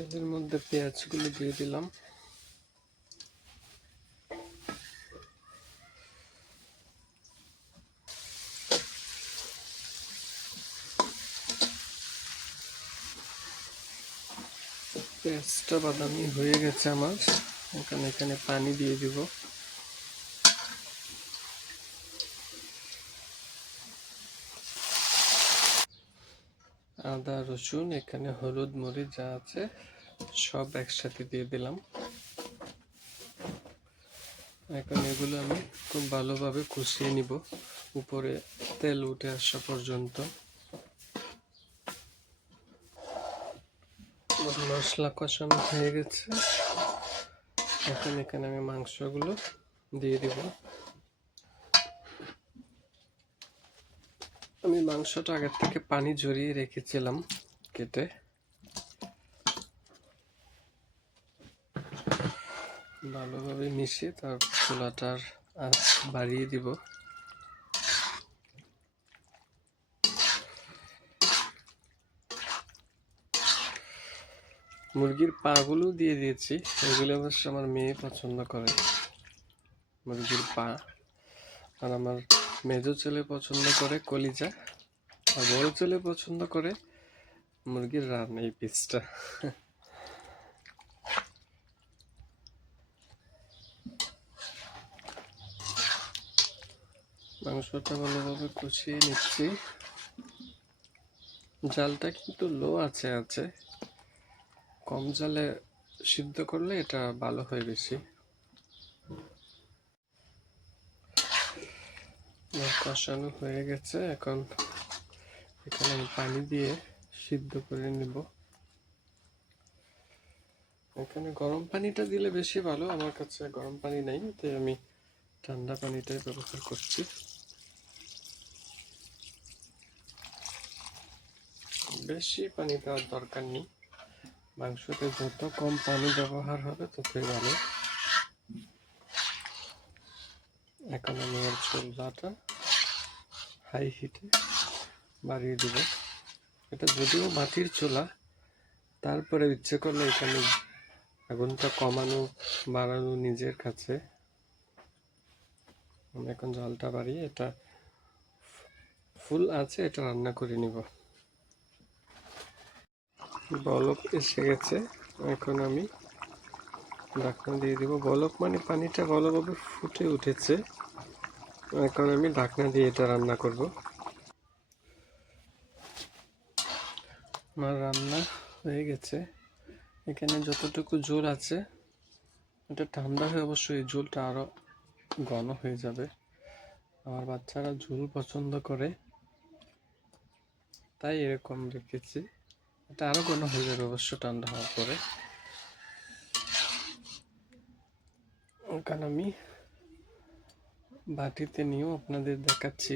তেলের মধ্যে পেঁয়াজগুলো দিয়ে দিলাম। পেঁয়াজটা বাদামি হয়ে গেছে আমার, এখানে পানি দিয়ে দিব। আদা রসুন, এখানে হলুদ মরিচ যা আছে সব একসাথে দিয়ে দিলাম। এখন এগুলো আমি খুব ভালোভাবে কষিয়ে নিব উপরে তেল উঠে আসা পর্যন্ত। মশলা কষানো হয়ে গেছে, এখন এখানে আমি মাংসগুলো দিয়ে দিব। আমি মাংসটা আগের থেকে পানি ঝরিয়ে রেখেছিলাম কেটে। ভালোভাবে মিশিয়ে তার চুলাটার আঁচ বাড়িয়ে দিব। মুরগির পাগুলো দিয়ে দিয়েছি, এগুলো অবশ্য আমার মেয়ে পছন্দ করে মুরগির পা, আর আমার মেজো ছেলে পছন্দ করে কলিজা, আর বড় ছেলে পছন্দ করে মুরগির রান, এই পিসটা। মাংসটা ভালোভাবে কষিয়ে নিচ্ছি। জালটা কিন্তু লো আছে, কম জালে সিদ্ধ করলে এটা ভালো হয় বেশি। কষানো হয়ে গেছে, এখন এখানে আমি পানি দিয়ে সিদ্ধ করে নিব। এখানে গরম পানিটা দিলে বেশি ভালো, আমার কাছে গরম পানি নেই, তাই আমি ঠান্ডা পানিটাই ব্যবহার করছি। বেশি পানি দেওয়ার দরকার নেই, মাংসতে যত কম পানি ব্যবহার হবে ততই ভালো। এখন আমি এর চুলাটা হাই হিটে বাড়িয়ে দিব। এটা যদিও মাটির চুলা, তারপরে ইচ্ছে করলে এখানে আগুনটা কমানো বাড়ানো নিজের কাছে। আমি এখন জলটা বাড়িয়ে এটা ফুল আছে, এটা রান্না করে নিব। বলক এসে গেছে, এখন আমি ঢাকনা দিয়ে দিব। বলক মানে পানিটা ভালোভাবে ফুটে উঠেছে, এখন আমি ঢাকনা দিয়ে এটা রান্না করব। আমার রান্না হয়ে গেছে, এখানে যতটুকু ঝোল আছে এটা ঠান্ডা হয়ে অবশ্যই ঝোলটা আরো ঘন হয়ে যাবে। আমার বাচ্চারা ঝোল পছন্দ করে, তাই এরকম রেখেছি। এটা আরো ঘন হয়ে যাবে অবশ্য ঠান্ডা হওয়ার পরে। ওখানে আমি বাটিতে নিয়েও আপনাদের দেখাচ্ছি।